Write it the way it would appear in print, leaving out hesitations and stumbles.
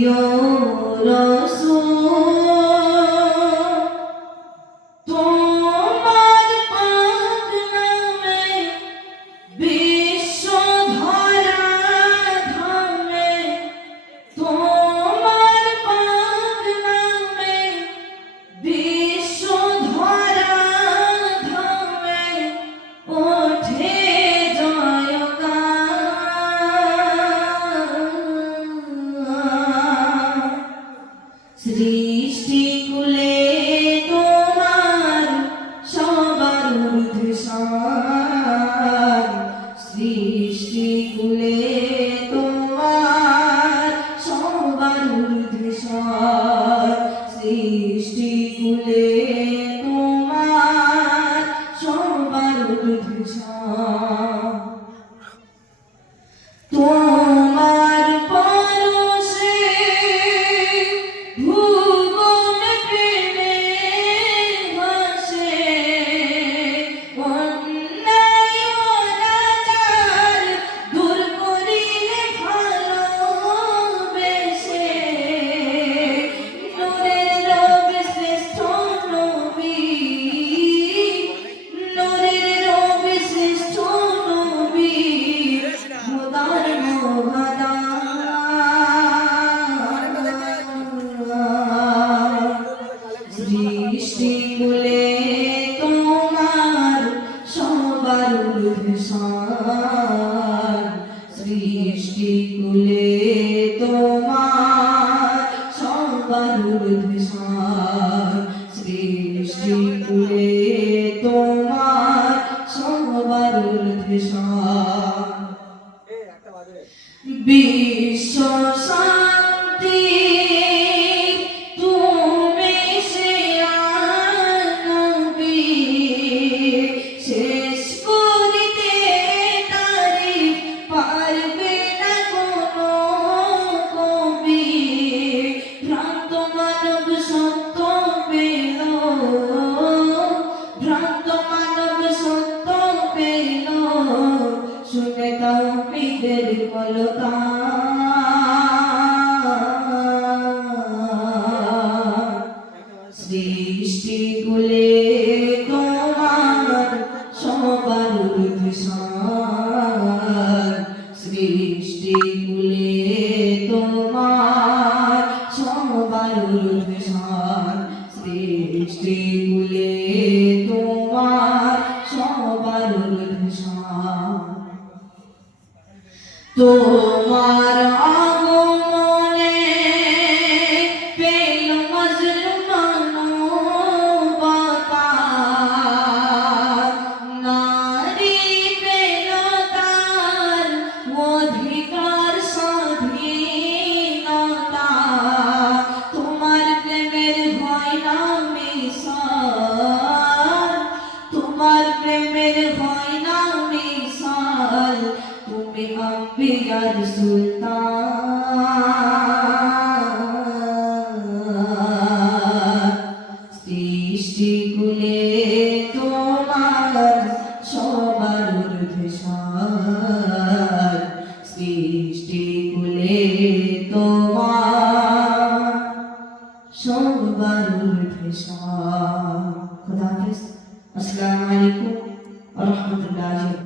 প্রিয় রাসূল তোমার পাক নামে বিশ্ব ধরা ধামে, তোমার পাক নামে বিশ্ব ধরা ধামে ওঠে সৃষ্টি কুলে তোমার সবার ঊর্ধ্বসার, সৃষ্টি কুলে তোমার সবার ঊর্ধ্বসার, সৃষ্টি কুলে তোমার সবার ঊর্ধ্বসার। তোমার পরশে ভুবন প্রেমে ভাসে, অন্যায় অনাচার দূর করিলে ভালোবেসে, নূরের রবে শ্রেষ্ঠ নবী, নূরের রবে শ্রেষ্ঠ নবী খোদার মহাদান। সৃষ্টি কুলে তোমার সবার ঊর্ধ্বসার, সৃষ্টি কুলে তোমার সবার ঊর্ধ্বসার, সৃষ্টি কুলে তোমার সবার ঊর্ধ্বসার। বিশ্ব শান্তি তুমি সে নবী, শেষ করিতে তারিফ পারবে না কোনো কবি। ভ্রান্ত মানব সত্য পেল, ভ্রান্ত মানব সত্য পেল, শুনে তাওহীদের কলতান। সৃষ্টি কুলে তোমার সবার ঊর্ধ্বসার, সৃষ্টি কুলে তোমার সবার ঊর্ধ্বসার, সৃষ্টি কুলে তোমার সবার ঊর্ধ্বসার। তোমার আগমনে পেল মজলুম মানবতা, নারী পেল তার অধিকার স্বাধীনতা। তোমার প্রেমের হয় না মিসাল, তোমার প্রেমের হয় না মিসাল, তুমি আম্বিয়া রাসূল।